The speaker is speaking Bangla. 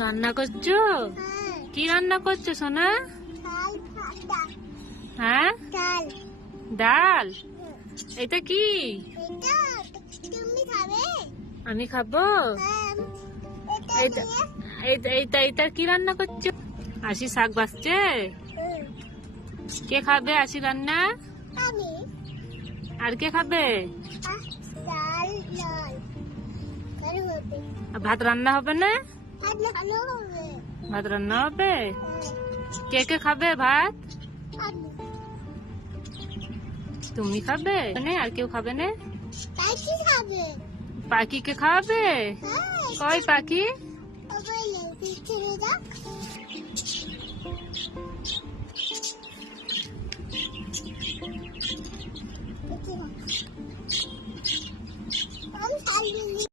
রান্না করছো? কি রান্না করছো সোনা? হ্যাঁ, ডাল। এটা কি? আমি খাবো। এইটা কি রান্না করছো? আশি শাক বাজছে। কে খাবে আশি রান্না? আর কে খাবে? ভাত রান্না হবে না? ভাত রান্না হবে। কে কে খাবে ভাত? তুমি খাবে আর কেউ খাবে না? পাখিকে খাওয়াবে? কই পাখি?